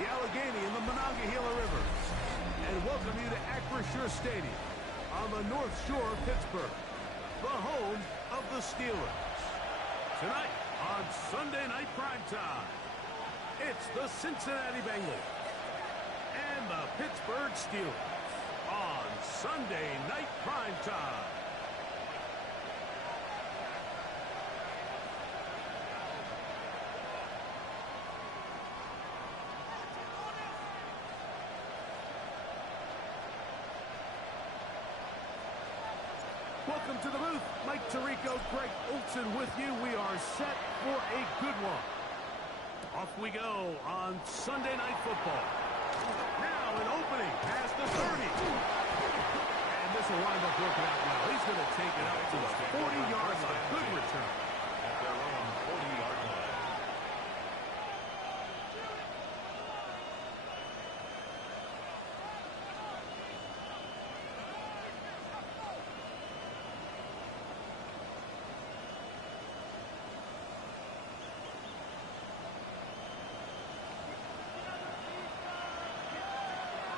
the Allegheny and the Monongahela Rivers, and welcome you to Acrisure Stadium on the North Shore of Pittsburgh, the home of the Steelers. Tonight on Sunday Night Primetime, it's the Cincinnati Bengals and the Pittsburgh Steelers on Sunday Night Primetime. Welcome to the booth. Mike Tirico, Greg Olson with you. We are set for a good one. Off we go on Sunday Night Football. Now an opening past the 30. And this will wind up working out well. He's going to take it out to the 40-yard line. Good return. At their own 40-yard line.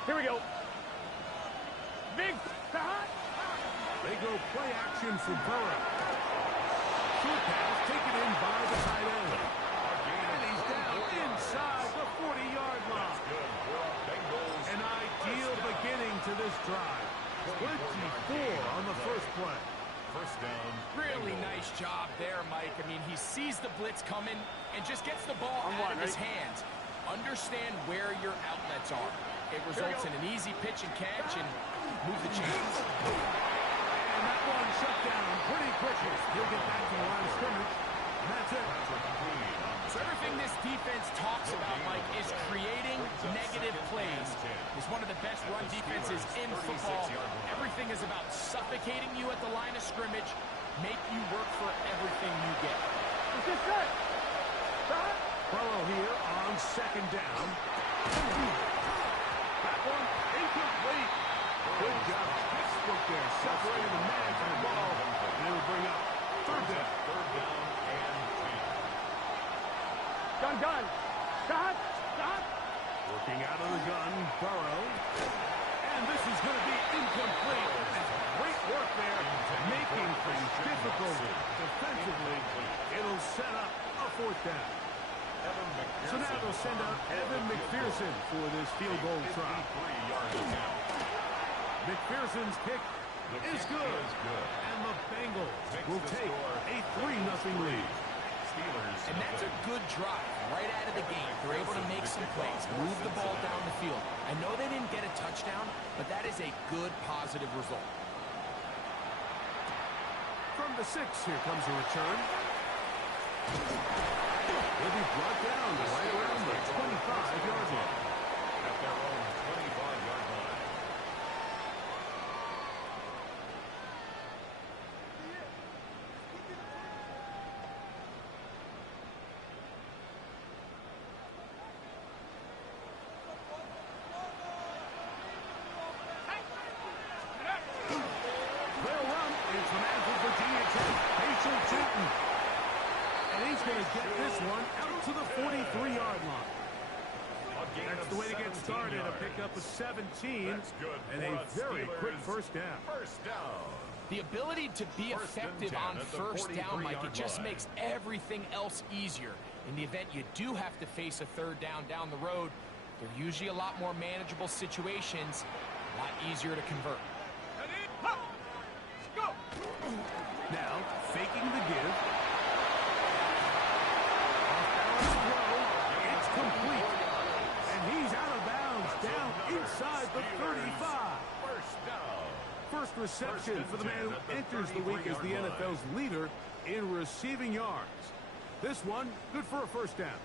Here we go. Big shot. They go play action for Burrow. Short pass taken in by the tight end. And he's down inside the 40-yard line. An ideal beginning to this drive. 24 on the first play. First down. Really nice job there, Mike. I mean, he sees the blitz coming and just gets the ball out of his hands. Understand where your outlets are. It results in an easy pitch and catch and move the chains. And that one shut down pretty quickly. He'll get back to the line of scrimmage. And that's it. So everything this defense talks about, Mike, is creating negative plays. It's one of the best run defenses in football. Everything is about suffocating you at the line of scrimmage, make you work for everything you get. Is this it? Burrow here on second down. That one incomplete. Good job. Textbook there. Separating the man from the ball. And it will bring up third down. Third down and 10. Gun. Stop. Working out of the gun, Burrow. And this is going to be incomplete. And great work there, making things difficult defensively. It'll set up a fourth down. So now they'll send out Evan McPherson for this field goal try. McPherson's kick is good. And the Bengals will take a 3-0 lead. And that's a good drive right out of the gate. They're able to make some plays, move the ball down the field. I know they didn't get a touchdown, but that is a good, positive result. From the 6, here comes a return. He'll be brought down right around the 25-yard line. At their own 25-yard line. They'll run. It's from Virginia Tech, Rachel Tinton. And he's going to get this one out to the 43-yard line. That's the way to get started. A pickup of 17 and a very quick first down. First down. The ability to be effective on first down, Mike, it just makes everything else easier. In the event you do have to face a third down the road, they're usually a lot more manageable situations, a lot easier to convert. Now, faking the give. It's complete. And he's out of bounds, down inside the 35. First down. First reception for the man who enters the week as the NFL's leader in receiving yards. This one, good for a first down.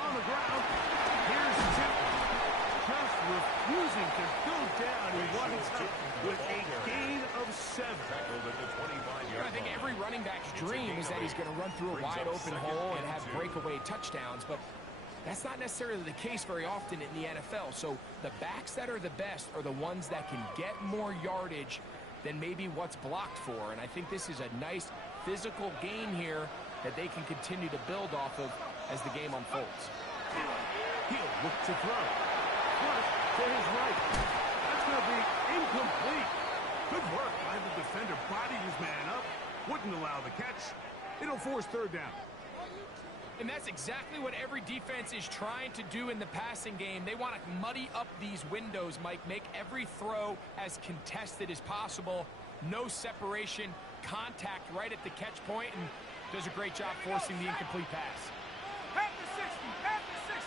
On the ground, here's Chip. Just refusing to go down. He winds up with a gain of 7. I think every running back's dream is that he's going to run through a wide open hole and have breakaway touchdowns, but That's not necessarily the case very often in the NFL. So the backs that are the best are the ones that can get more yardage than maybe what's blocked for. And I think this is a nice physical game here that they can continue to build off of as the game unfolds. He'll look to throw. First to his right. That's going to be incomplete. Good work by the defender. Bodied his man up. Wouldn't allow the catch. It'll force third down. And that's exactly what every defense is trying to do in the passing game. They want to muddy up these windows, Mike. Make every throw as contested as possible. No separation, contact right at the catch point, and does a great job forcing the incomplete pass. At the 60, at the 60.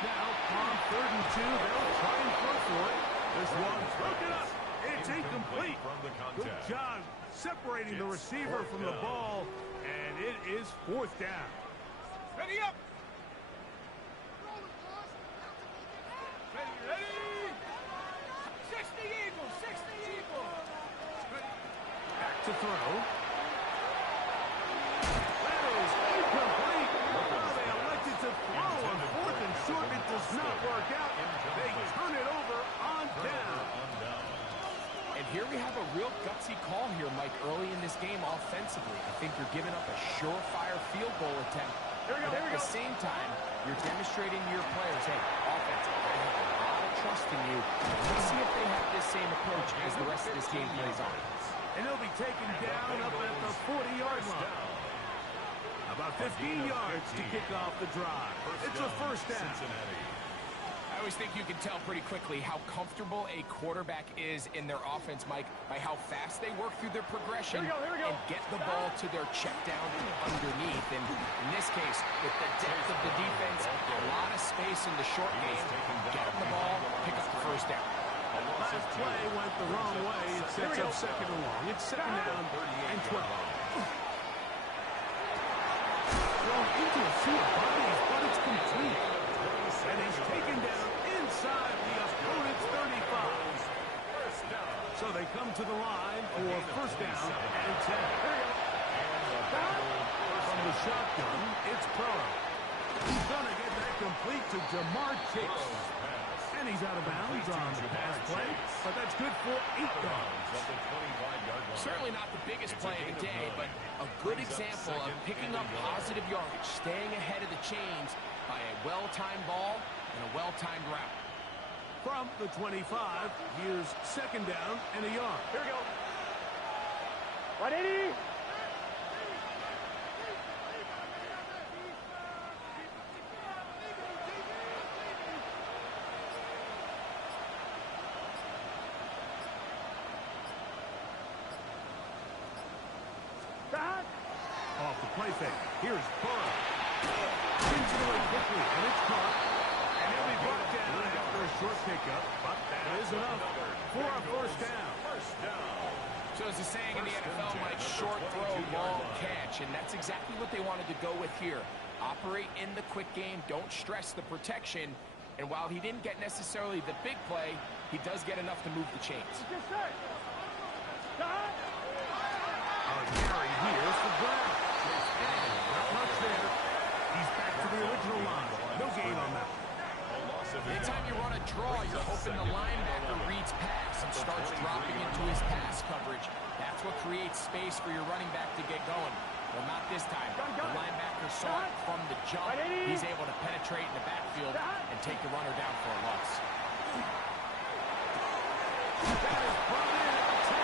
Now, on 3rd and 2, they'll try and throw for it. This one's broken up. It's incomplete. Good job separating the receiver from the ball, and it is 4th down. Ready up. Ready. 60 Eagles, 60 Eagles. Back to throw. That is incomplete. Oh, they elected to throw on 4th and short. It does not work out. They turn it over on down. And here we have a real gutsy call here, Mike, early in this game offensively. I think you're giving up a surefire field goal attempt. But at the same time, you're demonstrating to your players, hey, offense, I have a lot of trust in you. Let's see if they have this same approach as the rest of this game plays on. And he'll be taken down up at the 40-yard line. About 15 yards to kick off the drive. It's a first down. I always think you can tell pretty quickly how comfortable a quarterback is in their offense, Mike, by how fast they work through their progression and get the ball to their check down underneath. And in this case, with the depth of the defense, a lot of space in the short game, get them the ball, pick up the first down. Last play went the wrong way. It sets up 2nd and long. It's 2nd down and 12. Thrown into a sea of bodies, but it's complete. And he's taken down inside the opponent's 35. So they come to the line for first down and 10. From the shotgun, it's Burrow. He's going to get that complete to Jamar Chase. And he's out of bounds on the pass play, but that's good for 8 yards. Certainly not the biggest play of the day, but a good example of picking up positive yardage, staying ahead of the chains by a well-timed ball and a well-timed route. From the 25, here's 2nd down and a yard. Here we go. 180. Off the play fake. Here's Burrow. Spins it away quickly, and it's caught. And he'll be brought down after a short pickup, but that is enough for a first down. So as the saying in the NFL, Mike, short throw, long catch, and that's exactly what they wanted to go with here. Operate in the quick game, don't stress the protection, and while he didn't get necessarily the big play, he does get enough to move the chains. Gary here for Brown. Not much there. He's back to the original line. No gain on that. Anytime you run a draw, you're hoping the linebacker reads pass and starts dropping into his pass coverage. That's what creates space for your running back to get going. Well, not this time. The linebacker saw it from the jump. He's able to penetrate in the backfield and take the runner down for a loss. That is brought in at the 10.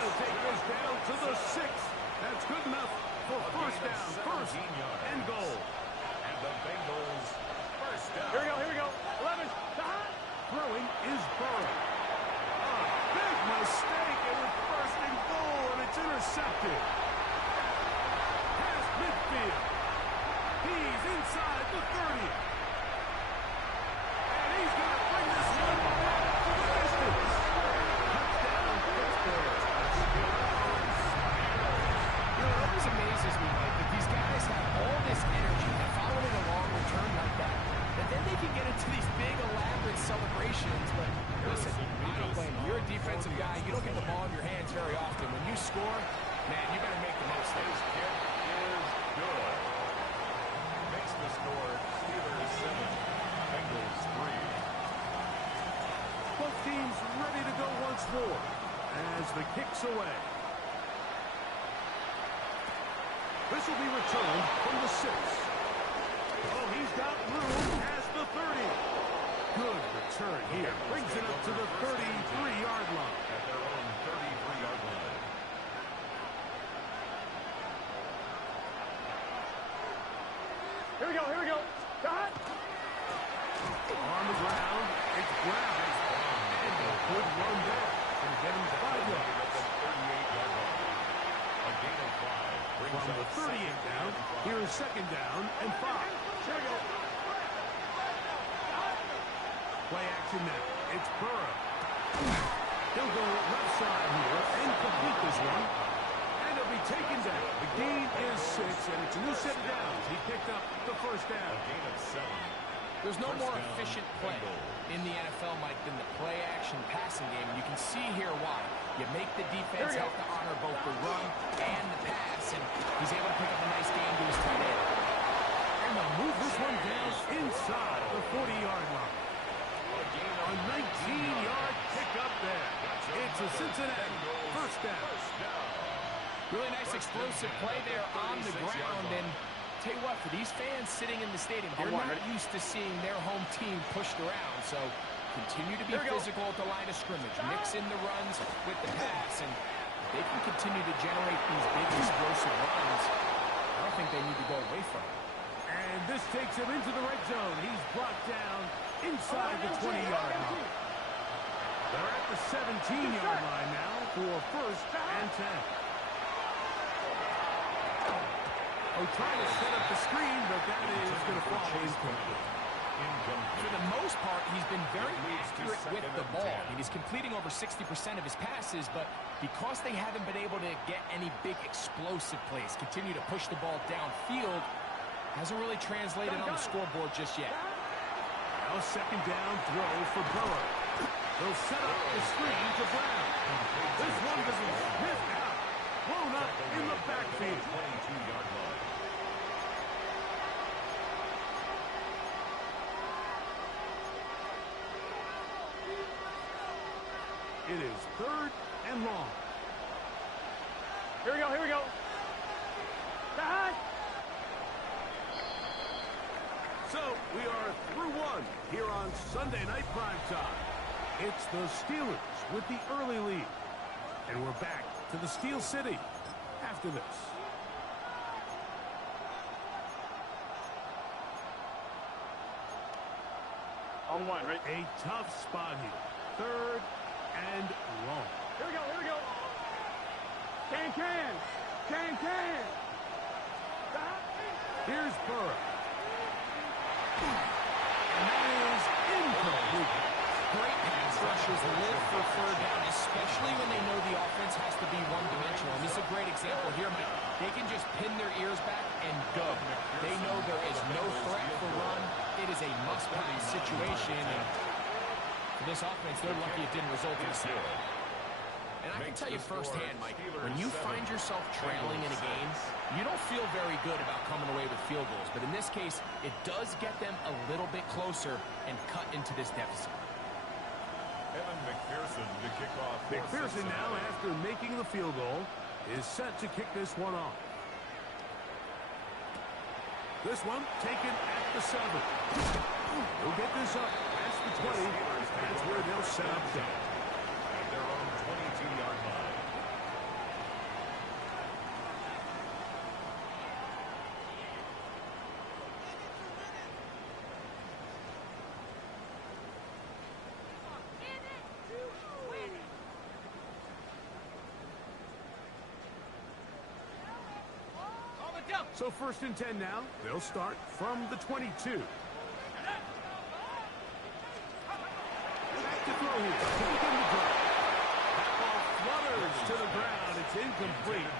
They'll take this down to the 6. That's good enough for first down. First and goal. And the Bengals first down. Here we go. 11. Throwing is Burrow. Big mistake. It was first and goal, and it's intercepted. Past midfield. He's inside the 30. And he's going to bring this one back to the distance. Touchdown, Pittsburgh. You know, it always amazes me, Mike, that these guys have all this energy and following a long return like that. And then they can get into these big, elaborate celebrations. But listen, I don't blame you. You're a defensive guy. You don't get the ball in your hands very often. When you score, man, you better make the most of it. the kicks away. This will be returned from the 6. Oh, he's got room as the 30. Good return here. Brings it up to the 33-yard line. At their own 33-yard line. Here we go, here we go. Cut. On the ground, it's Brown. And a good run there. Going to get him 5 yards. From the 38 down, here is 2nd down and 5. Here we go. Play action now. It's Burrow. He'll go left side here and complete this one. And he'll be taken down. The gain is 6, and it's a new set of downs. He picked up the 1st down. A gain of 7. There's no more efficient play in the NFL, Mike, than the play-action passing game. And you can see here why. You make the defense have to honor both the run and the pass, and he's able to pick up a nice gain to his tight end. And they'll move this one down inside the 40-yard line. A 19-yard pickup there. It's a Cincinnati 1st down. Really nice explosive play there on the ground, and tell you what, for these fans sitting in the stadium, they're not used to seeing their home team pushed around, so continue to be physical at the line of scrimmage. Mix in the runs with the pass, and they can continue to generate these big explosive runs. I don't think they need to go away from it. And this takes him into the red zone. He's brought down inside the 20-yard line. They're at the 17-yard line now for 1st and 10. Oh, trying to set up the screen, but that is going to fall incomplete. For the most part, he's been very accurate with the ball. I mean, he's completing over 60% of his passes, but because they haven't been able to get any big explosive plays, continue to push the ball downfield, hasn't really translated on the scoreboard just yet. Now 2nd down throw for Burrow. They'll set up the screen to Brown. This one doesn't miss out. Blown up in the backfield. 22-yard line. It is 3rd and long. Here we go, here we go. Cut. So we are through one here on Sunday Night Primetime. It's the Steelers with the early lead. And we're back to the Steel City after this. On 1, right? A tough spot here. 3rd and long. Here we go, here we go. Can. Here's Burrow. And that is incomplete. Great pass rushers live for 3rd down, especially when they know the offense has to be one-dimensional. And this is a great example here, Mike. They can just pin their ears back and go. They know there is no threat for run. It is a must-pass situation. And for this offense, they're lucky it didn't result in a sack. And I can tell you firsthand, Mike, when you find yourself trailing in a game, you don't feel very good about coming away with field goals. But in this case, it does get them a little bit closer and cut into this deficit. Evan McPherson to kick off. McPherson now, after making the field goal, is set to kick this one off. This one taken at the 7. We'll get this up past the 20. That's where they'll set up shop. At their own 22-yard line. So 1st and 10 now. They'll start from the 22. Back to throw here. To begin the drive. That ball flutters to the ground. It's incomplete.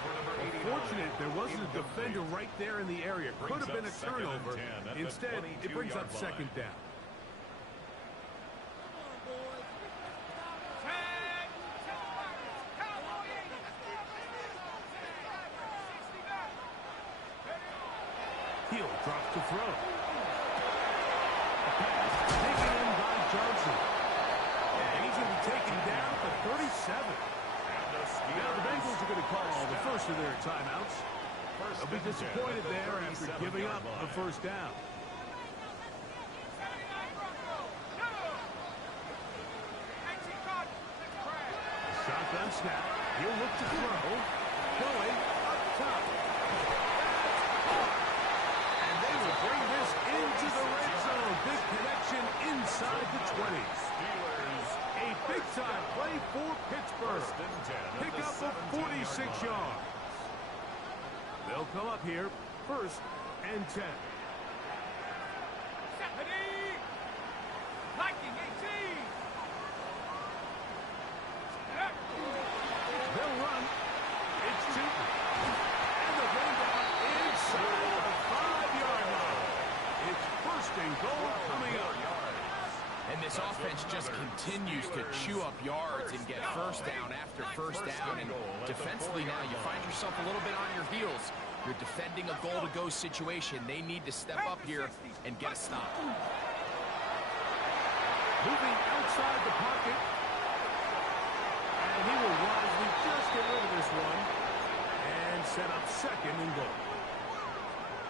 Unfortunate, there wasn't a defender right there in the area. Could have been a turnover. Instead, it brings up 2nd down. Heel drops to throw. The pass taken in by Johnson. And he's going to be taken down for 37. And a Now the Bengals are going to call the first of their timeouts. They'll be disappointed there after giving up the first down. Shotgun snap. He'll look to throw. Going up top. And they will bring this into the red zone. Big connection inside the 20s. A big-time play for Pittsburgh. Pick up of 46 yards. They'll come up here, 1st and 10. They'll run. It's 2. And the bring down inside the 5-yard line. It's 1st and goal coming up. And this offense just continues to chew up yards and get first down after first down. And defensively now, you find yourself a little bit on your heels. You're defending a goal-to-go situation. They need to step up here and get a stop. Moving outside the pocket. And he will wisely just get rid of this one. And set up 2nd and goal.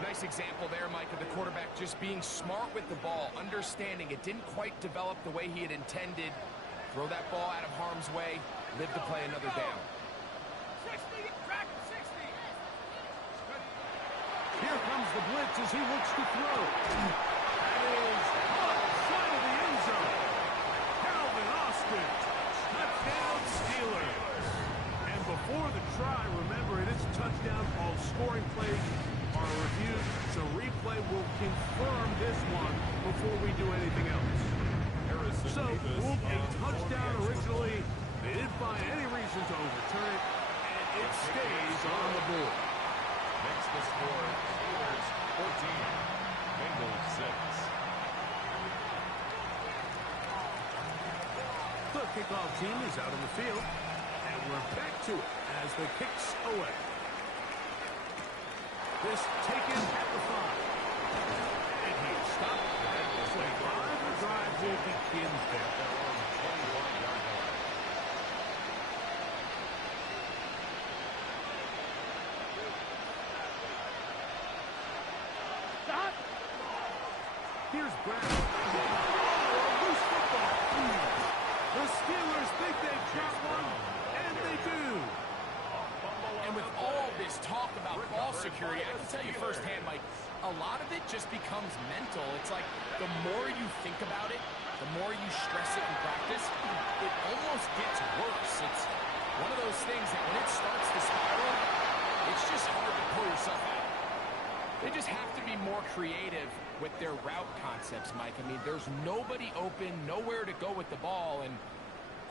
Nice example there, Mike, of the quarterback just being smart with the ball, understanding it didn't quite develop the way he had intended. Throw that ball out of harm's way, live to play another down. 60, track 60. Here comes the blitz as he looks to throw. That is outside of the end zone. Calvin Austin, touchdown Steelers. And before the try, remember it is a touchdown. All scoring plays are reviewed, so replay will confirm this one before we do anything else. So, ruled a touchdown originally. They didn't find any reason to overturn it, and it stays on the board. Makes the score Steelers 14, Bengals 6. The kickoff team is out on the field, and we're back to it as the kicks away. This taken at the 5. And he'll stop at the 25. The drive will begin there. Stop! Here's Brown. Oh, loose football. The Steelers think they've got one, and they do. And with all this talk about ball security, I can tell you firsthand, Mike, a lot of it just becomes mental. It's like the more you think about it, the more you stress it in practice, it almost gets worse. It's one of those things that when it starts to spiral, it's just hard to pull yourself out. They just have to be more creative with their route concepts, Mike. I mean, there's nobody open, nowhere to go with the ball, and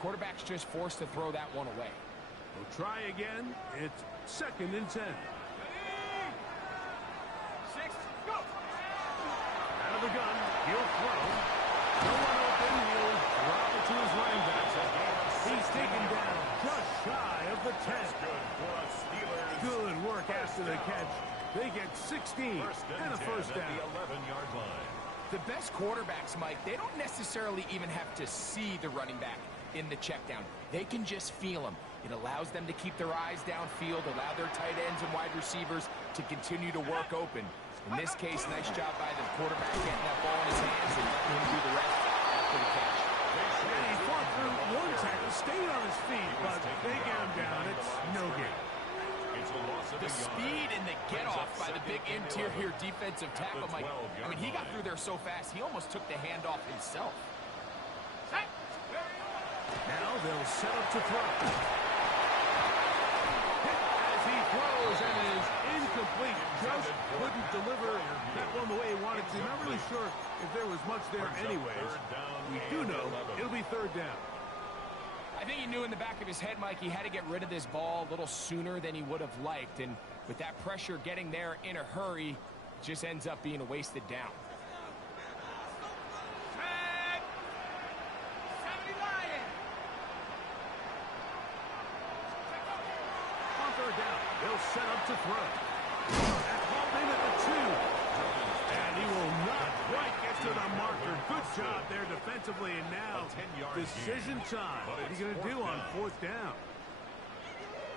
quarterback's just forced to throw that one away. We'll try again. It's 2nd and 10. 6, go! Out of the gun. He'll throw. No one open. He'll drop it to his running back. He's taken down just shy of the 10. Good work after the catch. They get 16 and a first down. The 11-yard line. The best quarterbacks, Mike, they don't necessarily even have to see the running back in the check down. They can just feel him. It allows them to keep their eyes downfield, allow their tight ends and wide receivers to continue to work open. In this case, nice job by the quarterback getting that ball in his hands and letting him do the rest after the catch. And he fought through one tackle, stayed on his feet, but they get him down. It's no game. The speed and the get-off by the big interior defensive tackle, Mike. I mean, he got through there so fast, he almost took the handoff himself. Now they'll set up to throw. As he throws and is incomplete. Just couldn't deliver that one the way he wanted to. Not really sure if there was much there anyways. We do know it'll be 3rd down. I think he knew in the back of his head, Mike, he had to get rid of this ball a little sooner than he would have liked. And with that pressure getting there in a hurry, it just ends up being a wasted down. On 3rd down, they'll set up to throw. And hauled in at the 2. And he will not quite get to the marker. Good job there defensively, and now decision time. What are you going to do on 4th down?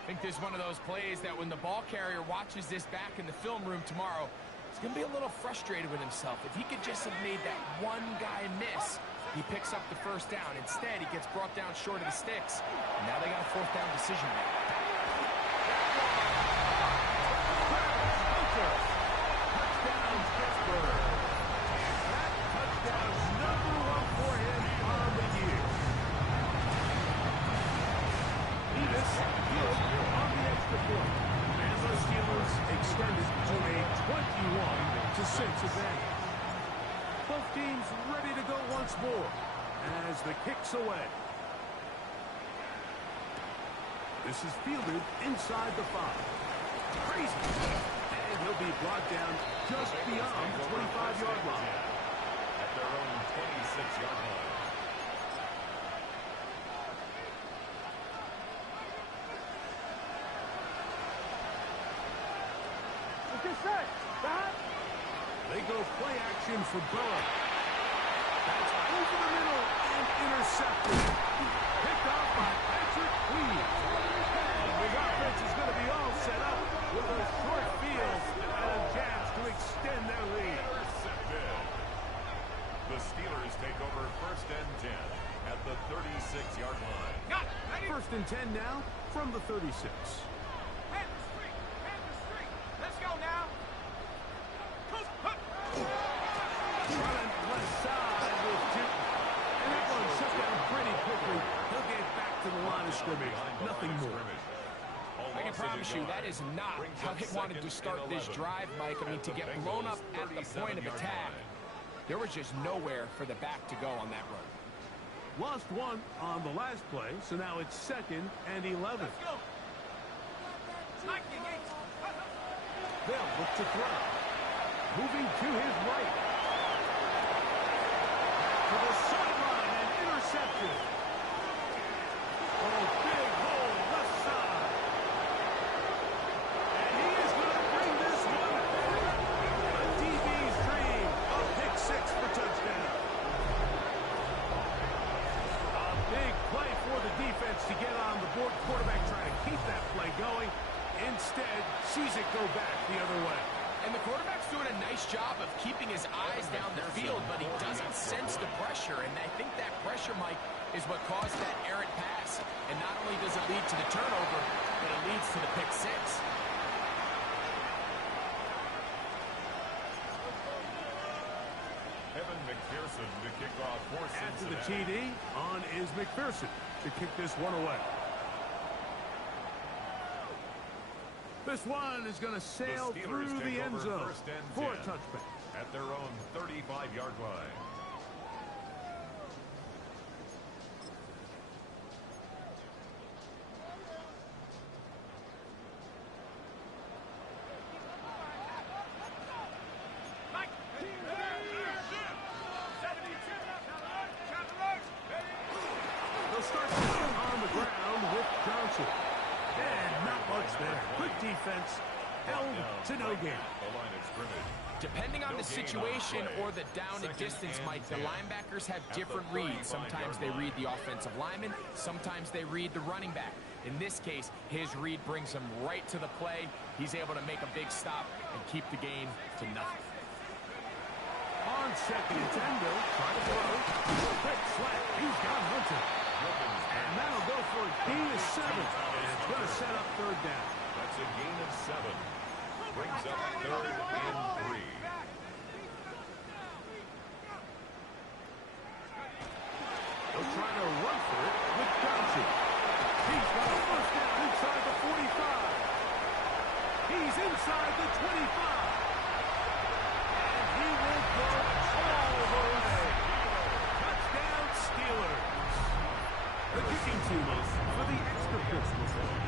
I think this is one of those plays that when the ball carrier watches this back in the film room tomorrow, he's going to be a little frustrated with himself. If he could just have made that one guy miss, he picks up the first down. Instead, he gets brought down short of the sticks. And now they got a fourth down decision to make. Touchdown, Pittsburgh. That touchdown's number one for him on the year. Nevis good on the extra point. And the Steelers extended to a 21-6 advantage. Both teams ready to go once more as the kick's away. This is fielded inside the 5. Crazy. And he'll be brought down just beyond the 25-yard line. At their own 26-yard line. Get set. Back. They go play action for Burrow. That's over the middle and intercepted. Picked off by Patrick Queen. And his offense is going to be all set up with a short field and a chance to extend their lead. Intercepted. The Steelers take over 1st and 10 at the 36-yard line. First and 10 now from the 36. Head the street. Head the street. Let's go now. Running left side with two. And that one shut down pretty quickly. He'll get back to the line of scrimmage. Nothing more. I can promise you that is not how they wanted to start this drive, Mike. I mean, to get blown up at the point of attack, there was just nowhere for the back to go on that run. Lost one on the last play, so now it's 2nd and 11. They'll look to throw. Moving to his right. To the sideline and intercepted. Oh, big hole left side. And he is going to bring this one back. A DB's dream. A pick 6 for touchdown. A big play for the defense to get on the board. Quarterback trying to keep that play going. Instead, sees it go back the other way. And the quarterback's doing a nice job of keeping his eyes down the field, but he doesn't sense the pressure. And I think that pressure, Mike, is what caused that errant pass. And not only does it lead to the turnover, but it leads to the pick 6. Evan McPherson to kick off for After the Cincinnati. TD, on is McPherson to kick this one away. This one is going to sail through the end zone for a touchback. At their own 35-yard line. They'll start on the ground with Johnson. And not much there. Good defense. Held to no gain. The line of scrimmage. Depending on the situation or the down and distance, Mike, the linebackers have different reads. Sometimes they read the offensive lineman. Sometimes they read the running back. In this case, his read brings him right to the play. He's able to make a big stop and keep the gain to nothing. On 2nd and 10, Bill. Try to throw. Quick slant. He's got Hunter. And that'll go for a gain of 7. And it's going to set up 3rd down. That's a gain of 7. Brings up 3rd and 3. They'll try to run for it with Johnson. He's got a first down inside the 45. He's inside the 25. And he will go all the way. Touchdown Steelers. The kicking team is for the extra point.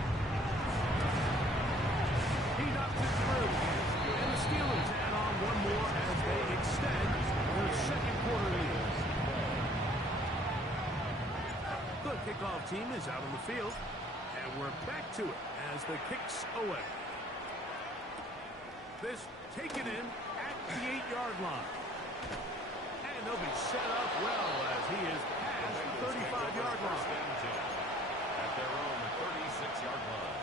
He knocks it through. And the Steelers add on one more as they extend their 2nd quarter lead. The kickoff team is out on the field. And we're back to it as the kick's away. This taken in at the 8-yard line. And they'll be set up well as he is past the 35-yard line. At their own 36-yard line.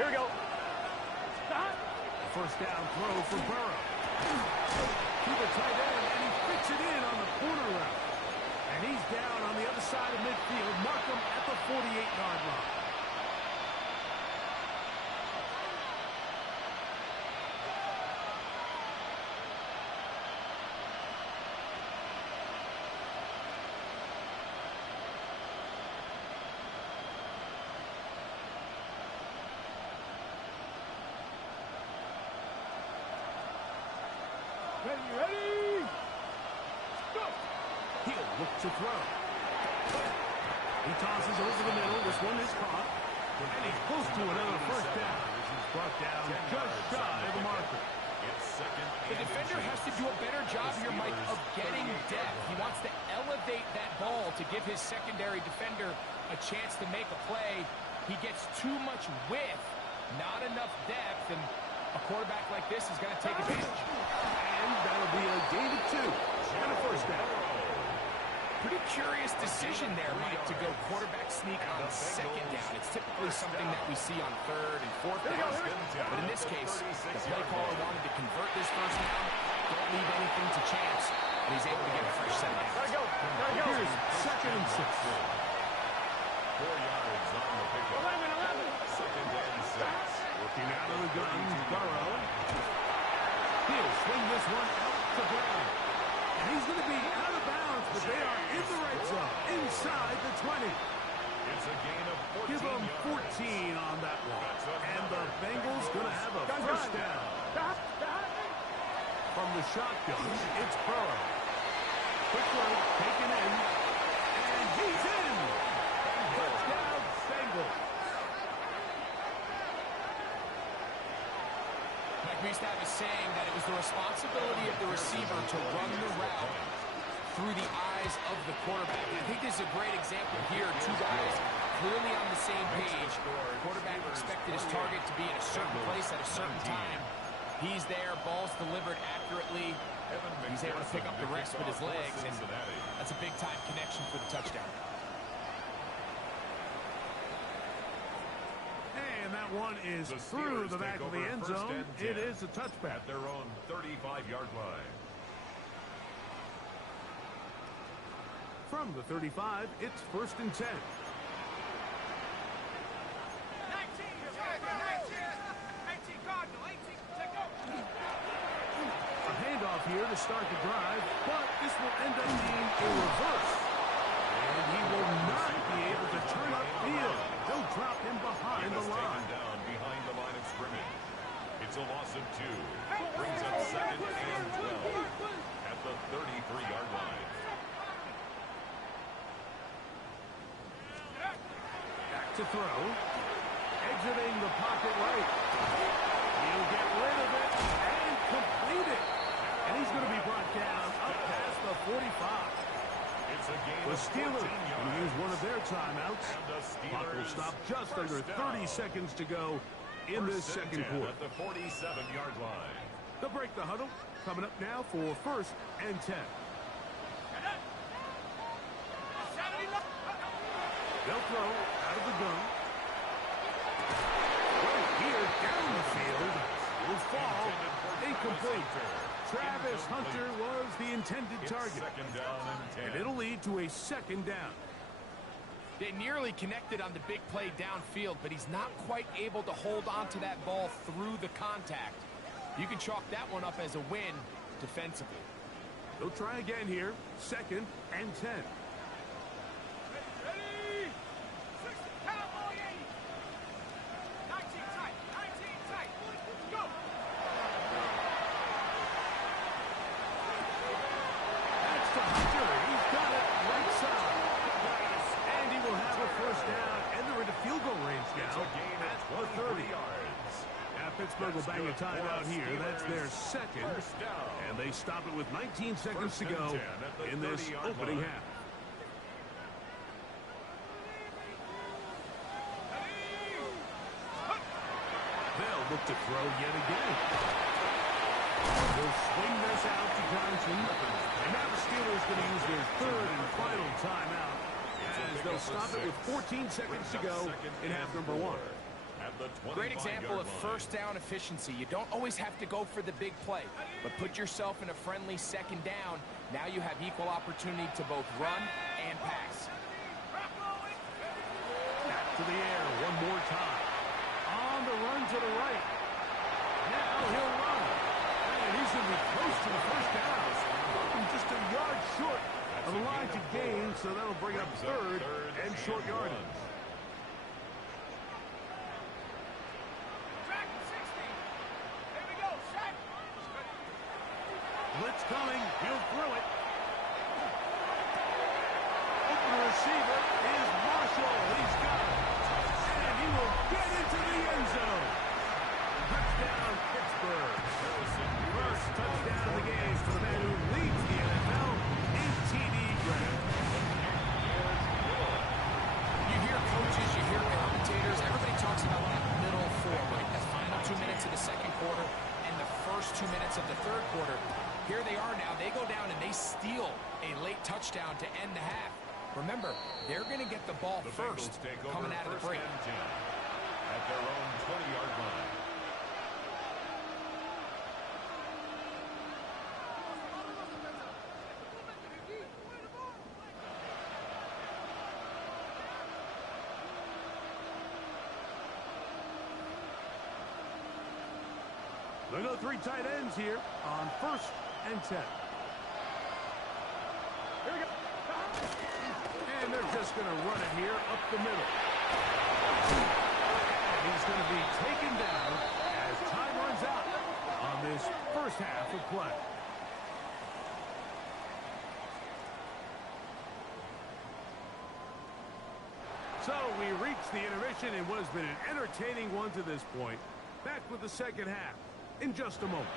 Here we go. First down throw for Burrow. To the tight end, and he fits it in on the corner route. And he's down on the other side of midfield. Mark him at the 48-yard line. Ready? Go! He'll look to throw. He tosses over the middle. This one is caught. And he's close to another first down. Brought down just shy of the marker. The defender has to do a better job here, Mike, of getting depth. He wants to elevate that ball to give his secondary defender a chance to make a play. He gets too much width, not enough depth, and a quarterback like this is going to take advantage. And that'll be a gain of 2 and a first down. Pretty curious decision there, Mike, to go quarterback sneak on second down. It's typically something that we see on third and fourth down. But in this case, the play caller wanted to convert this first down, don't leave anything to chance, and he's able to get a fresh set of downs. Gotta go. Here's second and 6. 4 yards on the pickup. 11. Second and 6. Working out of the gun, Burrow. He'll swing this one out to Brown. And he's going to be out of bounds, but they are in the red zone, inside the 20. It's a gain of 14 Give them yards. 14 on that one. And the Bengals going to have a first down. From the shotgun, it's Burrow. Quick throw, taken in, and he's in. Touchdown, Bengals. Mike, we used to have a saying that it was the responsibility of the receiver to run the route through the eyes of the quarterback. And I think this is a great example here. Two guys clearly on the same page. Quarterback expected his target to be in a certain place at a certain time. He's there, ball's delivered accurately. He's able to pick up the rest with his legs, and that's a big-time connection for the touchdown. And that one is through the back of the end zone. It is a touchback. At their own 35-yard line. From the 35, it's first and 10. A handoff here to start the drive, but this will end up being a reverse. And he will not be able to turn upfield. They'll drop him behind the line. Down behind the line of scrimmage. It's a loss of 2. Brings up second and 12 at the 33-yard line. Back to throw. Exiting the pocket right. He'll get rid of it and complete it. And he's going to be brought down up past the 45. It's a gain The of 14 Steelers going to yards. use one of their timeouts. And the Clock will Steelers stop just under first down. 30 seconds to go in this First and second 10 quarter. at the 47-yard line. They'll break the huddle. Coming up now for first and 10. They'll throw out of the gun. Right here down the field. Will fall. Incomplete. Travis Hunter was the intended It's target. second down and 10. And it'll lead to a second down. They nearly connected on the big play downfield, but he's not quite able to hold on to that ball through the contact. You can chalk that one up as a win defensively. They'll try again here. Second and 10. That's to Hunter. He's got it right side. And he will have a first down. And they're into field goal range It's now a gain at of the 30. 23 yards. Now Pittsburgh will bang a timeout here. That's their second. First down. And they stop it with 19 seconds to First go and 10 at the in this 30-yard opening line. half. They'll look to throw yet again. They'll swing this out to Johnson. And now the Steelers going to use their third and final timeout as they'll stop it with 14 seconds to go in half number 1. At the Great example of 25-yard line. first down efficiency. You don't always have to go for the big play, but put yourself in a friendly second down. Now you have equal opportunity to both run and pass. Back to the air one more time. On the run to the right. Now he'll run. And he's going to be close to the first down. Just a yard short of the line to gain, so that'll bring up third and short yardage. Blitz coming. He'll throw it. Open receiver is Marshall. He's got it. And he will get into the end zone. Touchdown, Pittsburgh. First touchdown of the game for the man who leads the NFL in TD Grant. You hear coaches, you hear commentators, everybody talks about that middle four, right? The final 2 minutes of the second quarter and the first 2 minutes of the third quarter. Here they are now. They go down and they steal a late touchdown to end the half. Remember, they're going to get the ball first coming out of the break. At their own 20-yard line. They go three tight ends here on 1st and 10. Here we go. And they're just going to run it here up the middle. And he's going to be taken down as time runs out on this first half of play. So we reach the intermission in what has been an entertaining one to this point. Back with the second half in just a moment.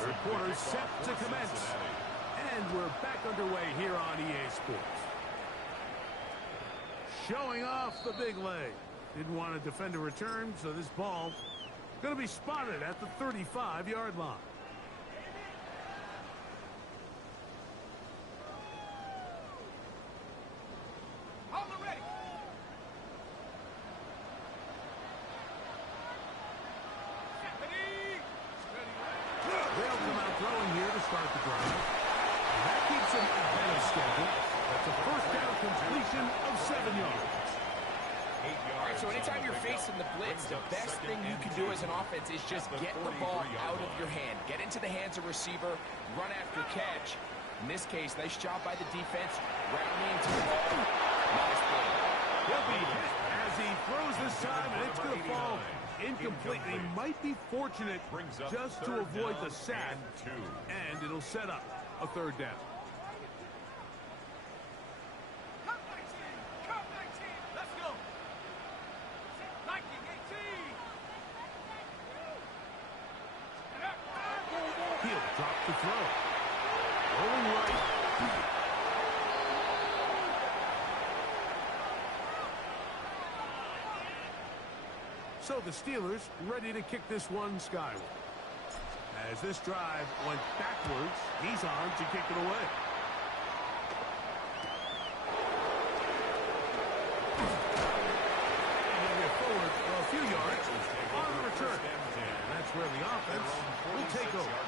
Third quarter set to commence. And we're back underway here on EA Sports. Showing off the big leg. Didn't want to defend a return, so this ball going to be spotted at the 35-yard line. Start the drive. That keeps him ahead of schedule. That's a first down completion of 7 yards. 8 yards. All right, so anytime you're facing the blitz, the best thing you can do as an offense is just get the ball out of your hand. Get into the hands of receiver, run after catch. In this case, nice job by the defense, rallying to the ball. Nice play. He'll be hit as he throws this time, and it's going to fall incomplete. He might be fortunate just to avoid the sack, and it'll set up a third down. He'll drop the throw. Rolling right. So the Steelers ready to kick this one skyward. As this drive went backwards, he's on to kick it away. And he'll get forward for a few yards on the return. And that's where the offense will take over.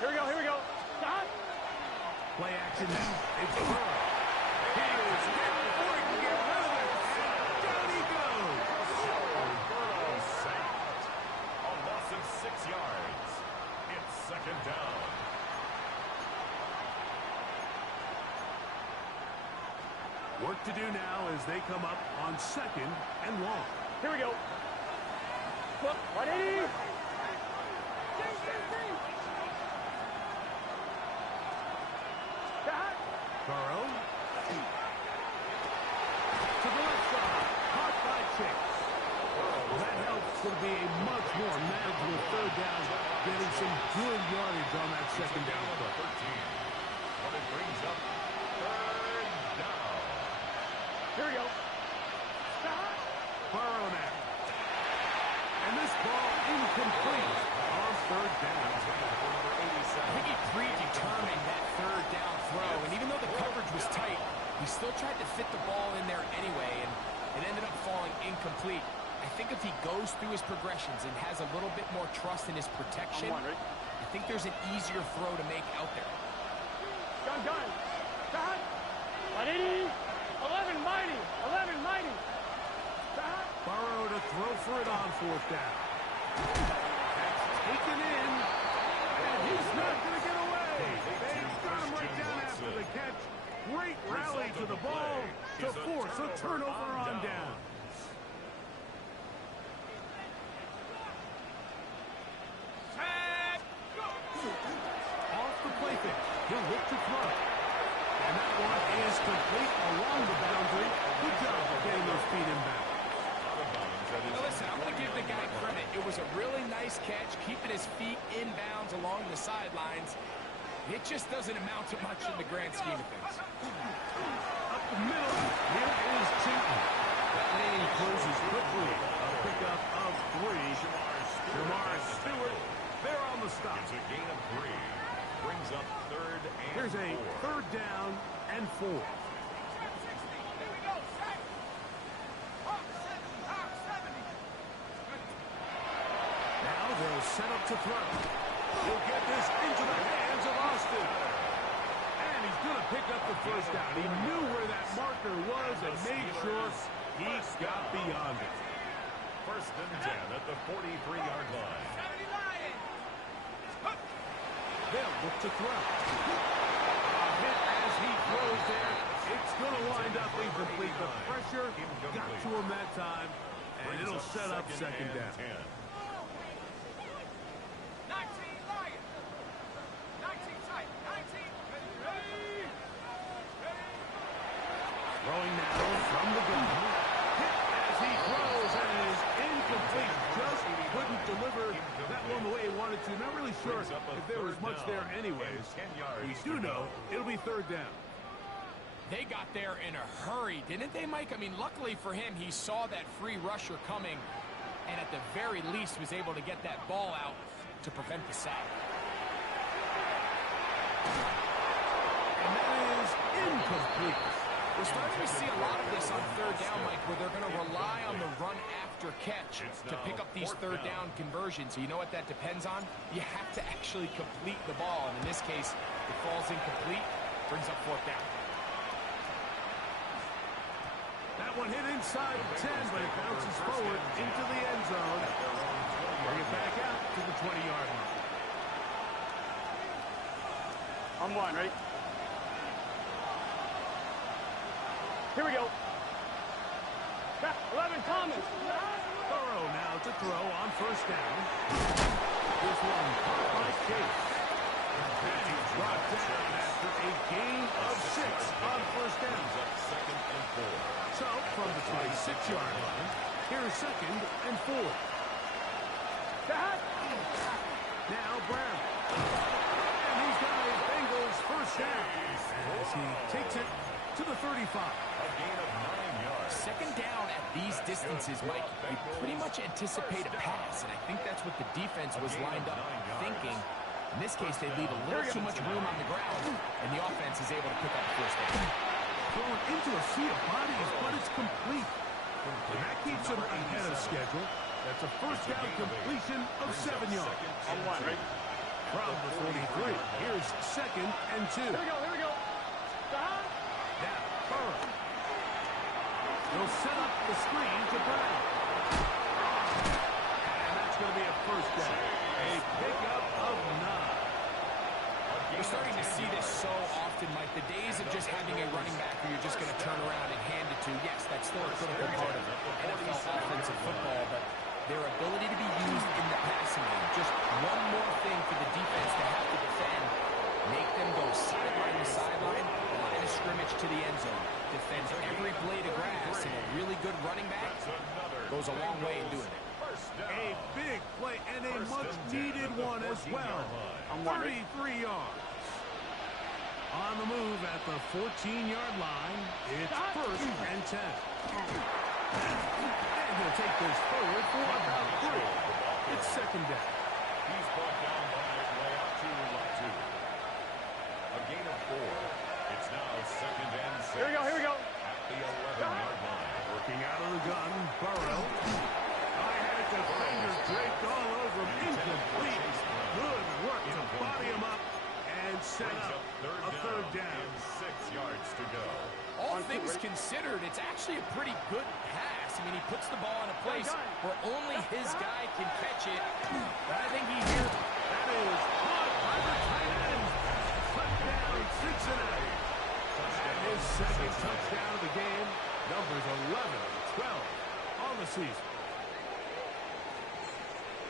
Here we go, here we go. Stop. Play action now. It's Burrow. He is hit before he can get rid of it. And down he goes. Burrow sacked. A loss of 6 yards. It's second down. Work to do now as they come up on 2nd and long. Here we go. Look, ready? Burrow. To the left side. Caught by Chase. That helps to be a much more manageable third down, getting some good yardage on that second down play. 13. But it brings up third down. Here we go. Burrow now. And this ball incomplete on still tried to fit the ball in there anyway, and it ended up falling incomplete. I think if he goes through his progressions and has a little bit more trust in his protection, I think there's an easier throw to make out there. Gun. Got. 180. 11 mighty. 11 mighty. Got. Burrow to throw for it on fourth down. That's taken in, and he's not going to get away. They got him right down after the catch. Great rally to the ball to force a turnover on down. Off the play fake. He'll look to throw. And that one is complete along the boundary. Good job of getting those feet in bounds. Now listen, I'm going to give the guy credit. It was a really nice catch, keeping his feet in bounds along the sidelines. It just doesn't amount to much in the grand scheme of things. Up the middle, here is Chayton. That lane closes quickly. A pickup of 3. Jamar Stewart, there on the stop. It's a gain of 3. Brings up third and Here's a 4. third down and 4. Now they'll set up to throw. He'll get this into the hands of Austin. And he's going to pick up the first down. He knew where that marker was and made sure he got beyond it. First and 10 at the 43-yard line. They'll look to throw. A hit as he throws there. It's going to wind up incomplete. The pressure got to him that time, and it'll set up second down. 10. Throwing now from the gun. Hit as he throws, and it is incomplete. Just couldn't deliver that one the way he wanted to. Not really sure if there was much there anyways. We do know it'll be third down. They got there in a hurry, didn't they, Mike? I mean, luckily for him, he saw that free rusher coming, and at the very least was able to get that ball out to prevent the sack. And that is incomplete. We're starting to see a lot of this on third down, Mike, where they're going to rely on the run after catch to pick up these third down conversions. So you know what that depends on? You have to actually complete the ball, and in this case, it falls incomplete, brings up fourth down. That one hit inside the 10, but it bounces forward into the end zone. Bring it back out to the 20-yard line. On 1, ready? Here we go. 11 Thomas. Burrow now to throw on first down. This one caught by Chase. And he's brought down after a gain of 6 on first down. Second and 4. So, from the 26-yard line, here's second and 4. Now Brown. And he's got a Bengals first down as he takes it to the 35. A gain of 9 yards. Second down at these distances, Mike, you pretty much anticipate a pass, and I think that's what the defense was lined up thinking. In this case, they leave a little too much room on the ground, and the offense is able to pick up the first down. Thrown into a sea of bodies, but it's complete. And that keeps him ahead of schedule. That's a first down completion of 7 yards. On 1, ready? From the 43, here's second and 2. Here we go. Now, Burrow. He'll set up the screen to Brown. And that's going to be a first down. A pickup of 9. We're starting to see this so often, Mike. The days of just having a running back where you're just going to turn around and hand it to, yes, that's still a critical part of NFL offensive football, but their ability to be used in the passing game, just one more thing for the defense to have to defend, make them go sideline to sideline, line of scrimmage to the end zone, defend every blade of grass, and a really good running back goes a long way in doing it. A big play and a much-needed one as well. 33 yards. On the move at the 14-yard line, it's first and 10. And he'll take this forward for about 3. It's second down. He's brought down by way out to 2. A gain of 4. It's now second and 6. Here we go, here we go. At the 11-yard line. Working out of the gun, Burrow. I had a defender draped all over him. Incomplete. Good work to body him up and set up a third down. 6 yards to go. All things considered, it's actually a pretty good pass. I mean, he puts the ball in a place where only his guy can catch it. But I think he here. That is caught by the tight end. Touchdown, Cincinnati. And his second touchdown of the game. Numbers 11 and 12 on the season.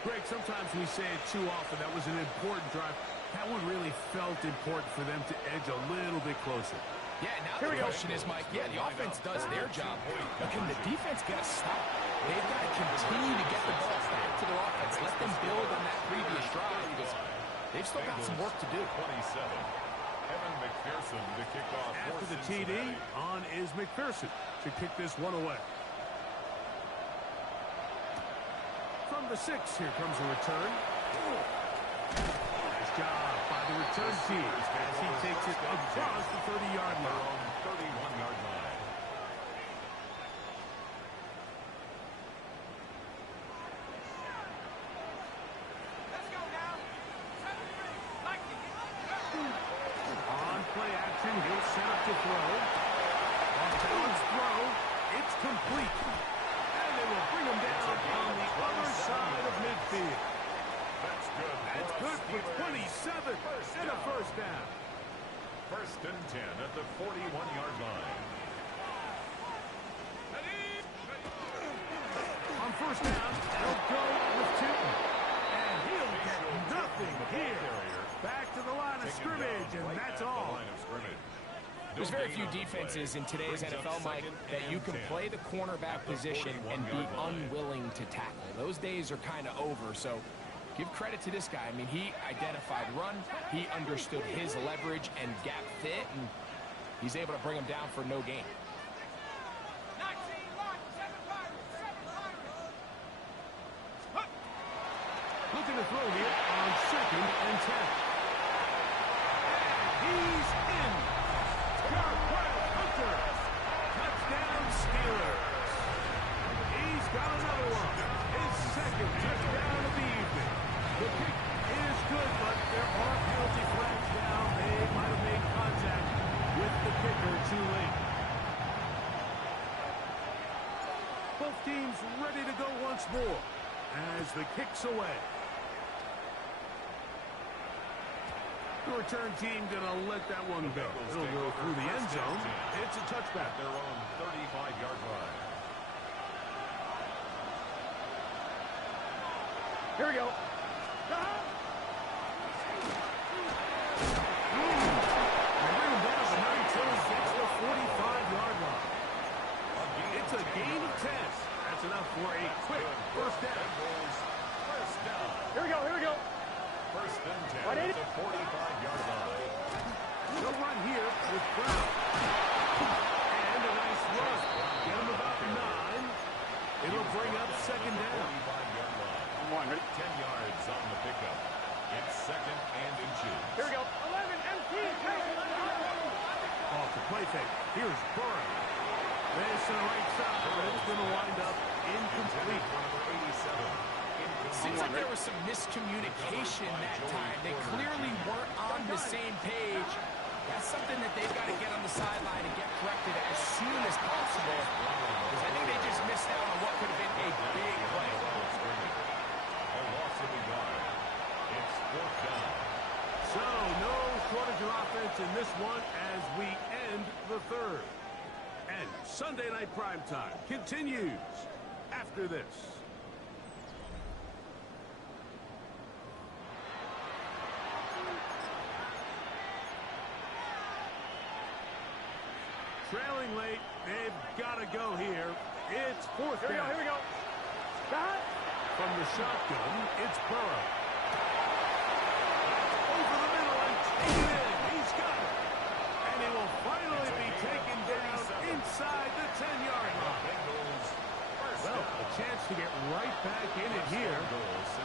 Greg, sometimes we say it too often. That was an important drive. That one really felt important for them to edge a little bit closer. Yeah, now the question is, Mike, yeah, the offense does their job, but can the defense get a stop? They've got to continue to get the ball back to their offense. Let them build on that previous drive because they've still got some work to do. 27. Evan McPherson to kick off. After the TD, on is McPherson to kick this one away. From the 6, here comes a return. Nice job by the return team as he takes it across the 30-yard line. 31-yard line. On play action, he'll set up to throw. On balance throw, it's complete. And they will bring him down on the other side of midfield. That's good. That's good for 27 and a first down. First and 10 at the 41-yard line. On first down, they'll go with 2. And he'll get nothing here. Back to the line of scrimmage, and that's all. There's very few defenses in today's NFL, Mike, that you can play the cornerback position and be unwilling to tackle. Those days are kind of over, so give credit to this guy. I mean, he identified run, he understood his leverage and gap fit, and he's able to bring him down for no gain. Looking to throw here on second and 10. He's in. Garquet Hunter. Touchdown Steelers. He's got another one. His second touchdown of the evening. The kick is good, but there are penalty flags down. They might have made contact with the kicker too late. Both teams ready to go once more as the kick's away. The return team gonna let that one go. It'll go through the end zone. It's a touchback. Their own 35-yard line. Here we go. They bring him down to 19, gets the 45-yard line. It's a gain of 10. That's enough for a quick first down. First down. Here we go, here we go. First and 10 at the 45-yard line. They'll run here with Brown. And a nice run. Get him about 9. It'll bring up second down. 45-yard line. Come on, ready? 10 yards on the pickup. It's second and inches. Here we go. 11, empty. Off the play fake. Here's Burrow. This to the right side, but it's going to wind up incomplete. Number 87. Seems like there was some miscommunication that time. They clearly weren't on the same page. That's something that they've got to get on the sideline and get corrected as soon as possible. Because I think they just missed out on what could have been a big play. A loss of a yard. It's fourth down. So, no shortage of offense in this one as we end the third. And Sunday Night Primetime continues after this. Trailing late, they've got to go here. It's fourth down. Here we go. From the shotgun, it's Burrow. Over the middle and taken in. He's got it. And he will finally be taken down inside the 10-yard line. Well, a chance to get right back in it here.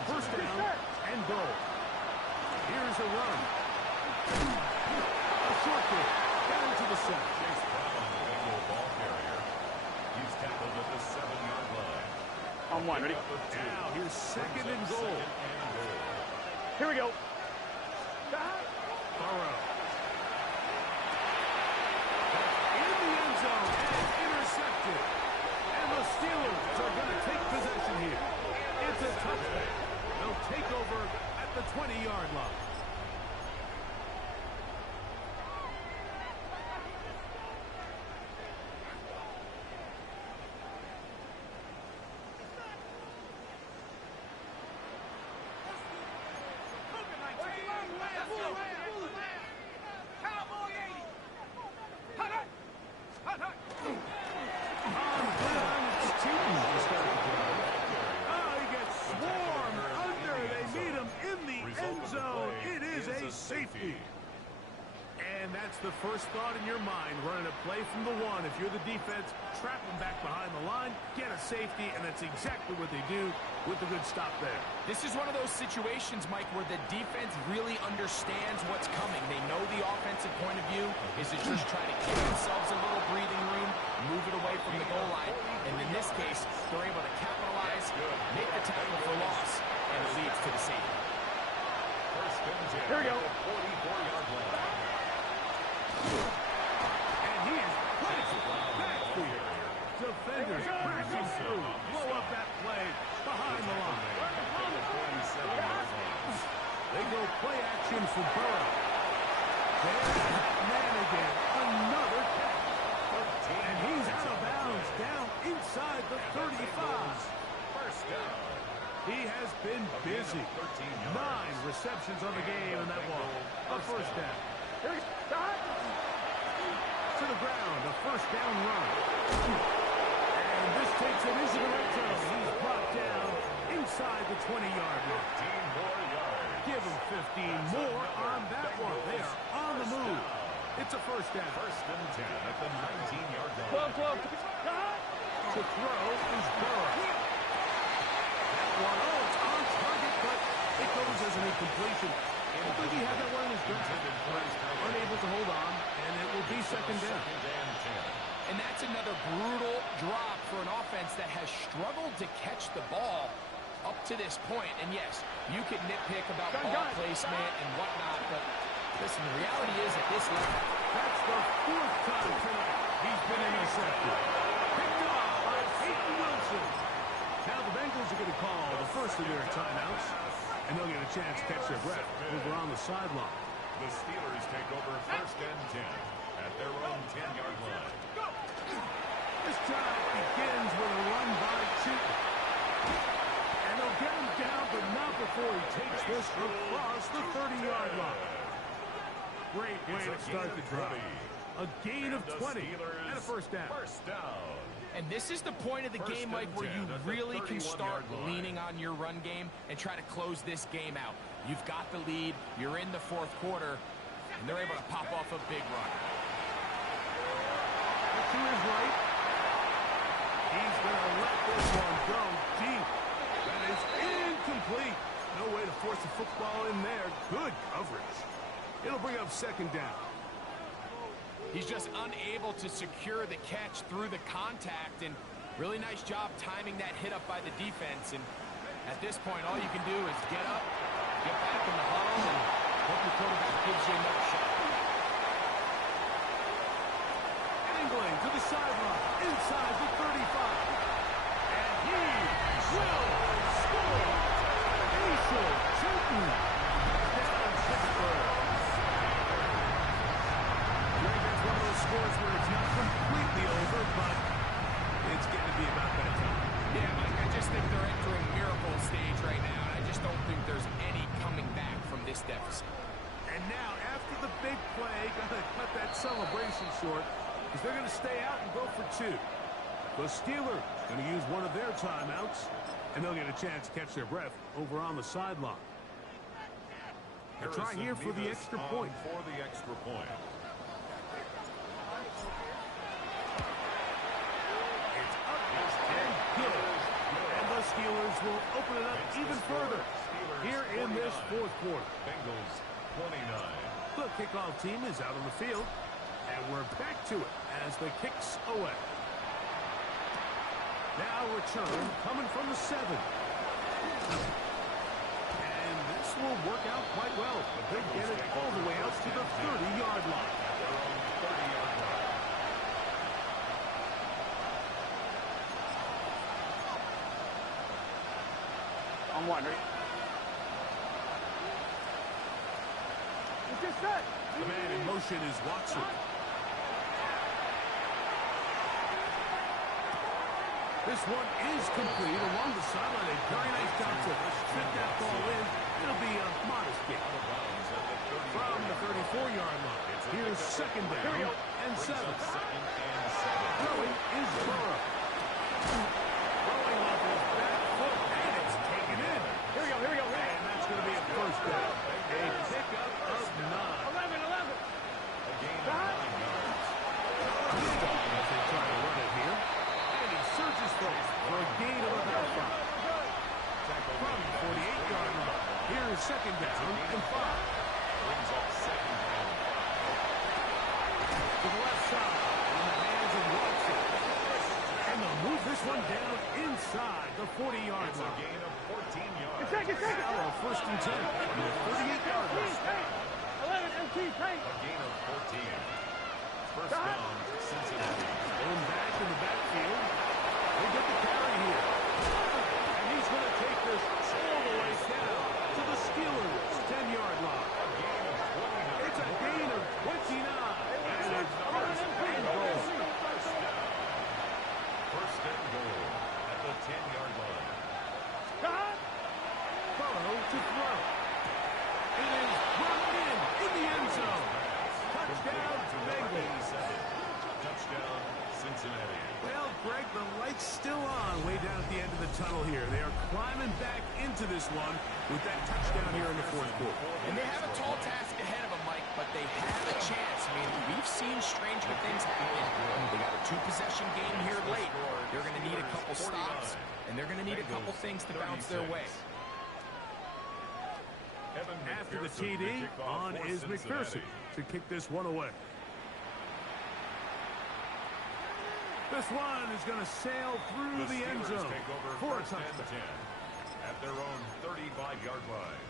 First down and goal. Here's a run. A short kick. the sack. Chase Brown, the Bengal ball carrier. He's tackled at the 7-yard line. On one, ready? Now, here's second and goal. Here we go. Burrow. In the end zone and intercepted. And the Steelers are going to take possession here. It's a touchdown. They'll take over at the 20-yard line. Safety. And that's the first thought in your mind, running a play from the one. If you're the defense, trap them back behind the line, get a safety, and that's exactly what they do with the good stop there. This is one of those situations, Mike, where the defense really understands what's coming. They know the offensive point of view is to just try to give themselves a little breathing room, move it away from the goal line, and in this case, they're able to capitalize, make the tackle for loss, and it leads to the safety. Here we go. 44-yard line. And he is placed backfield. Defenders crashing through. Blow up that play behind the line. They go play action for Burrow. There's that man again. Another catch. And he's out of bounds down inside the 35. First down. He has been busy. 9 receptions on the game, and that one, a first down. To the ground, a first down run. And this takes him into the red zone. He's brought down inside the 20-yard line. 15 more yards. Give him 15 more on that one. They are on the move. It's a first down. First and 10 at the 19-yard line. To throw is Burrow. It's on target, but it goes as an incompletion. I think he had that one in his grasp, but unable to hold on, and it will be second down. And that's another brutal drop for an offense that has struggled to catch the ball up to this point. And yes, you can nitpick about ball placement and whatnot, but listen, the reality is at this level, that's the 4th time tonight he's been intercepted. Picked off by Peyton Wilson. Now the Bengals are going to call the first of their timeouts, and they'll get a chance to catch their breath over on the sideline. The Steelers take over first and 10 at their own 10-yard line. This drive begins with a run by Chute. And they'll get him down, but not before he takes this across the 30-yard line. Great way to start the drive. A gain of 20 and a first down. And this is the point of the game, Mike, where you really can start leaning on your run game and try to close this game out. You've got the lead, you're in the 4th quarter, and they're able to pop off a big run. To his right. He's going to let this one go deep. That is incomplete. No way to force the football in there. Good coverage. It'll bring up second down. He's just unable to secure the catch through the contact, and really nice job timing that hit up by the defense. And at this point, all you can do is get up, get back in the huddle, and hope your quarterback gives you another shot. Angling to the sideline, inside the 35. And he will score. Asa Chilton. Down Pittsburgh. It's one of those scores where it's not completely over, but it's going to be about that time. Yeah, Mike, I just think they're entering miracle stage right now, and I just don't think there's any coming back from this deficit. And now, after the big play, got to cut that celebration short, because they're going to stay out and go for 2. The Steelers going to use one of their timeouts, and they'll get a chance to catch their breath over on the sideline. They're trying here for the extra point. Steelers will open it up even further here in this 4th quarter. Bengals 29. The kickoff team is out on the field. And we're back to it as the kick's away. Now return coming from the 7. And this will work out quite well. But they get it all the way out to the 30-yard line. I'm wondering. It's just set. The man in motion is Watson. This one is complete along the sideline. A very nice job to fit that ball in. It'll be a modest gain. From the 34-yard line. Here's second down and 7. Throwing is Burrow. Throwing off his back foot, and it's taken in. Here we go, here we go. And that's going to be a first down. A pickup of 9. 11. A gain of 9 yards. As they try to run it here. And he surges for a gain of about 5. From the 48-yard line. Here's second down and 5. Brings up second down. To the left side. In the hands of Watson. And they'll move this one down inside the 40-yard It's a line. gain of 14 yards. Take it. Now a first and 10 from the 38-yard line. 11, MT, tank. A gain of 14. First down, Cincinnati. Going back in the backfield. They get the carry here. And he's going to take this all the way down to the Steelers' 10-yard line. A gain of 29. It's a gain of 29. And it's first and goal. First and goal at the 10-yard line. Burrow to throw. It is brought in the end zone. Touchdown to Bengals. Touchdown, Cincinnati. Well, Greg, the light's still on way down at the end of the tunnel here. They are climbing back into this one with that touchdown here in the fourth quarter. And they have a tall task ahead of them, Mike, but they have a chance. I mean, we've seen stranger things happen. They got a 2-possession game here late. They're going to need a couple stops, and they're going to need a couple things to bounce their way. After the TD, on is McPherson to kick this one away. This one is going to sail through the end zone for a touchdown. At their own 35-yard line.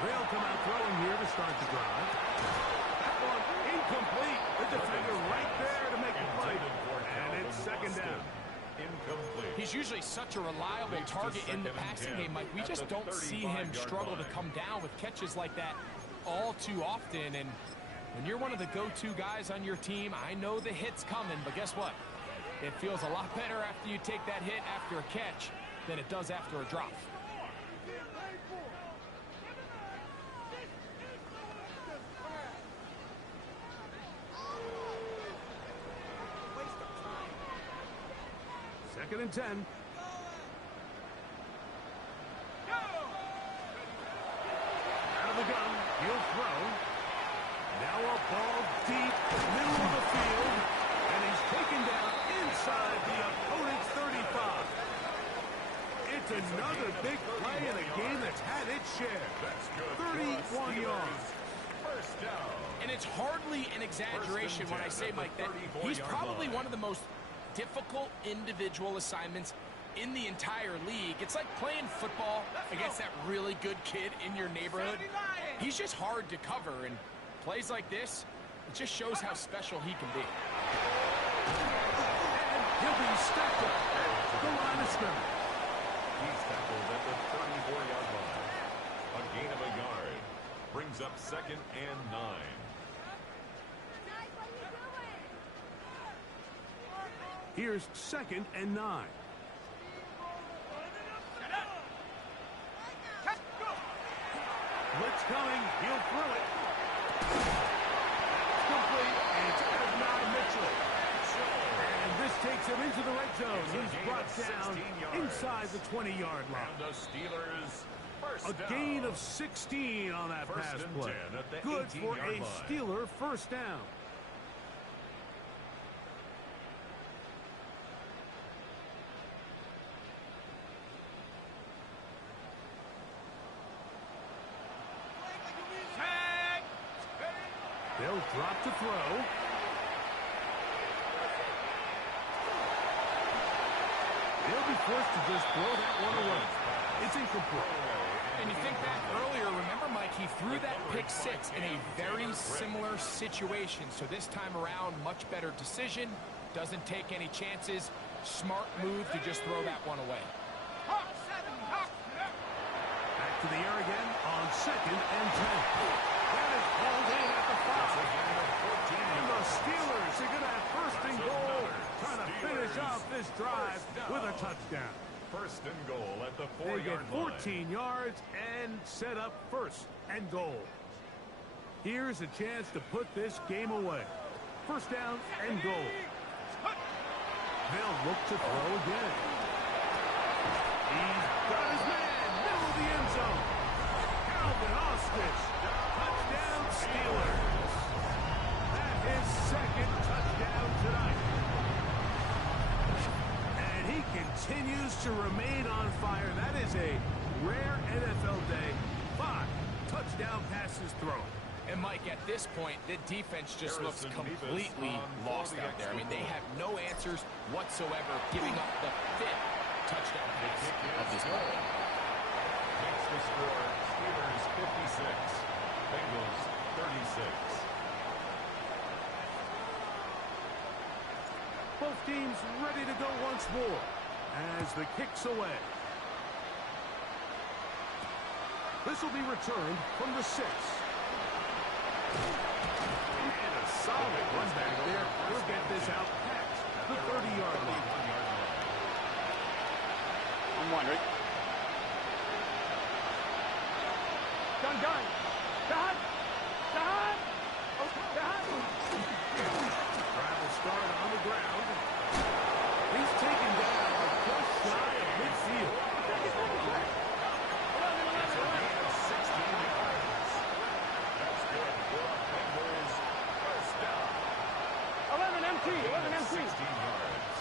They'll come out throwing here to start the drive. That one incomplete. The defender right there to make the play. And it's second down. Incomplete. He's usually such a reliable target in the passing game, Mike. We just don't see him struggle to come down with catches like that all too often. And when you're one of the go-to guys on your team, I know the hit's coming, but guess what? It feels a lot better after you take that hit after a catch than it does after a drop. Second and 10. Out of the gun, he'll throw. Now a ball deep, middle of the field, and he's taken down inside the opponent's 35. It's another big play in a game that's had its share. 31 yards. First down. And it's hardly an exaggeration when I say, Mike, that he's probably one of the most difficult individual assignments in the entire league. It's like playing football against that really good kid in your neighborhood. He's just hard to cover, and plays like this, it just shows how special he can be. And he'll be stuck at the line of scrimmage. He's tackled at the 34-yard line. A gain of a yard. Brings up second and 9. Here's second and 9. Blitz coming. He'll throw it. That's complete. And it's Adonai Mitchell. And This takes him into the red zone. He's brought down inside the 20-yard line. And the Steelers A gain of 16 on that pass play. Good for a Steeler first down. They'll drop to throw. They'll be forced to just throw that one away. It's incomplete. And you think back earlier, remember, Mike, he threw that pick six in a very similar situation. So this time around, much better decision. Doesn't take any chances. Smart move to just throw that one away. Back to the air again on 2nd and 10. That is hauled in at the 5. And the Steelers are going to have first and goal, trying to finish off this drive with a touchdown. First and goal at the They get 4-yard 14 yards and set up first and goal. Here's a chance to put this game away. First down and goal. They'll look to throw again. He's got his man, middle of the end zone. Calvin Austin, touchdown Steelers. That is second touchdown tonight. And he continues to remain on fire. That is a rare NFL day. 5 touchdown passes thrown. And, Mike, at this point, the defense just looks completely lost out there. I mean, they have no answers whatsoever, giving up the 5th touchdown pass of this game. Makes the score Steelers 56, Bengals 36. Both teams ready to go once more as the kick's away. This will be returned from the 6. And a solid run back there. He'll get this out past the 30-yard line. I'm wondering. Done. Done. Travel start on the ground. He's taken down just shy of midfield. That's a gain of 16 yards. That's good for a Bengals first down. 11 MT. 16 yards.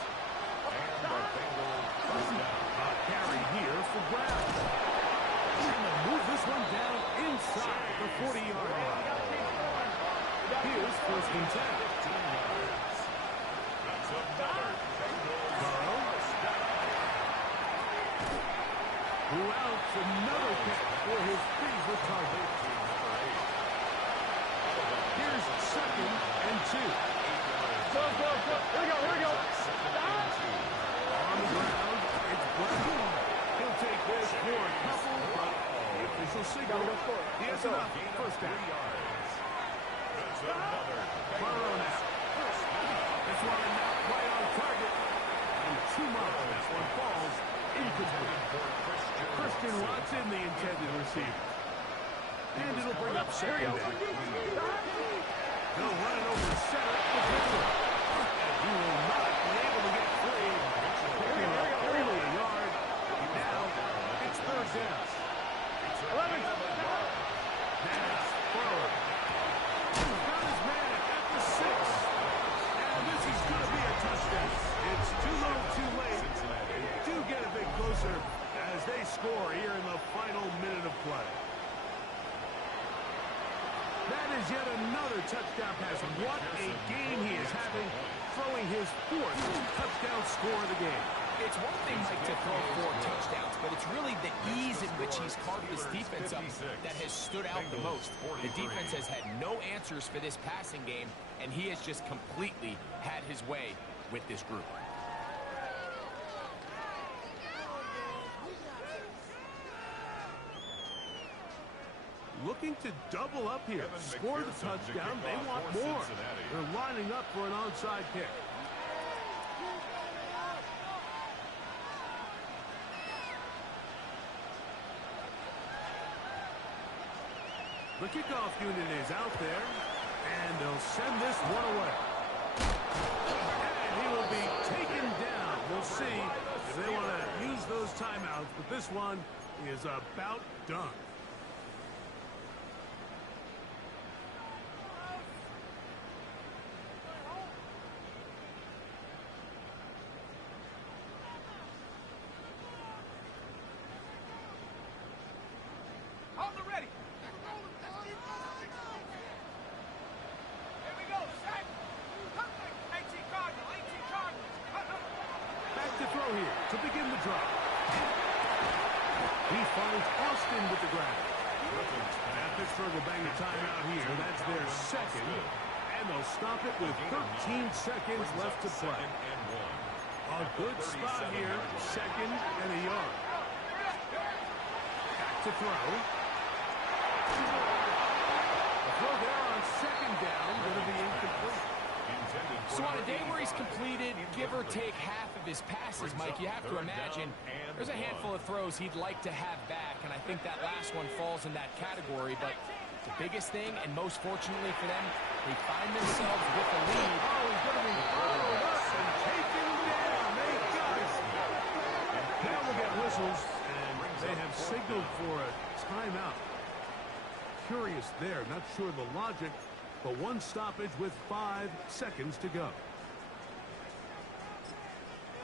And the Bengals first down. A carry here for Brown. And to move this one down inside the 40-yard line. Here's first and 10. 15 yards. That's another Bengals first down. Who outs another pick for his favorite target. Here's 2nd and 2. Go. Here we go. On the ground, it's Brown. He'll take this for a couple, but the official signal. He has enough. First down. That's another Burrow now. This one not quite on target. And too much. That one falls incomplete. Christian Watson, the intended receiver. And it'll bring up second down. He'll run it over the center with Mitchell. And he will not be able to get free. Picking up only a yard. Now it's third down. 11. That's Burrow. He's got his man at the 6. And this is going to be a touchdown. It's too little too late. They do get a bit closer as they score here in the final minute of play. That is yet another touchdown pass. What a game he is having, throwing his 4th touchdown score of the game. It's one thing, Mike, to throw 4 touchdowns, but it's really the ease in which he's carved this defense up that has stood out the most. The defense has had no answers for this passing game, and he has just completely had his way with this group. Looking to double up here. Score the touchdown. They want more. They're lining up for an onside kick. The kickoff unit is out there, and they'll send this one away. And he will be see if they want to use those timeouts, but this one is about done. Hold the ready. Here we go, set. 18 Cardinal, 18 Cardinal. Back to throw here to begin the drive. He finds Austin with the grab. Now Pittsburgh will bang a timeout here. That's their second. And they'll stop it with 13 seconds left to play. A good spot here. Second and a yard. Back to throw. The throw there on second down. Going to be incomplete. So on a day where he's completed, give or take half of his passes, Mike, you have to imagine there's a handful of throws he'd like to have back, and I think that last one falls in that category. But the biggest thing, and most fortunately for them, they find themselves with the lead. Oh, he's going to be followed up and taken down. They got it. Now we'll get whistles, and they have signaled for a timeout. Curious there, not sure the logic, but one stoppage with 5 seconds to go.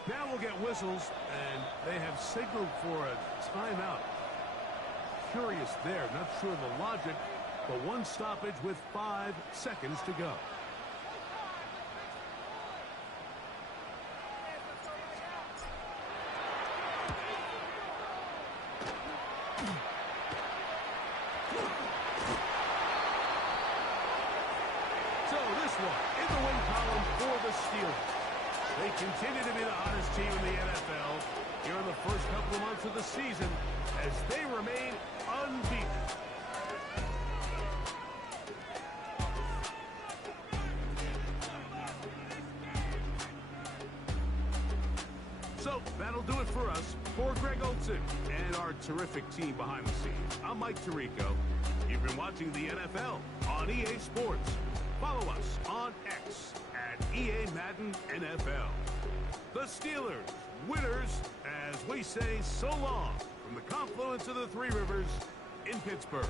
Now we'll get whistles, and they have signaled for a timeout. Curious there, not sure the logic, but one stoppage with 5 seconds to go. So this one in the win column for the Steelers. They continue to be the hottest team in the NFL here in the first couple of months of the season as they remain unbeaten. So that'll do it for us. For Greg Olsen and our terrific team behind the scenes, I'm Mike Tirico. You've been watching the NFL on EA Sports. Follow us on X at EA Madden NFL. The Steelers, winners, as we say so long from the confluence of the Three Rivers in Pittsburgh.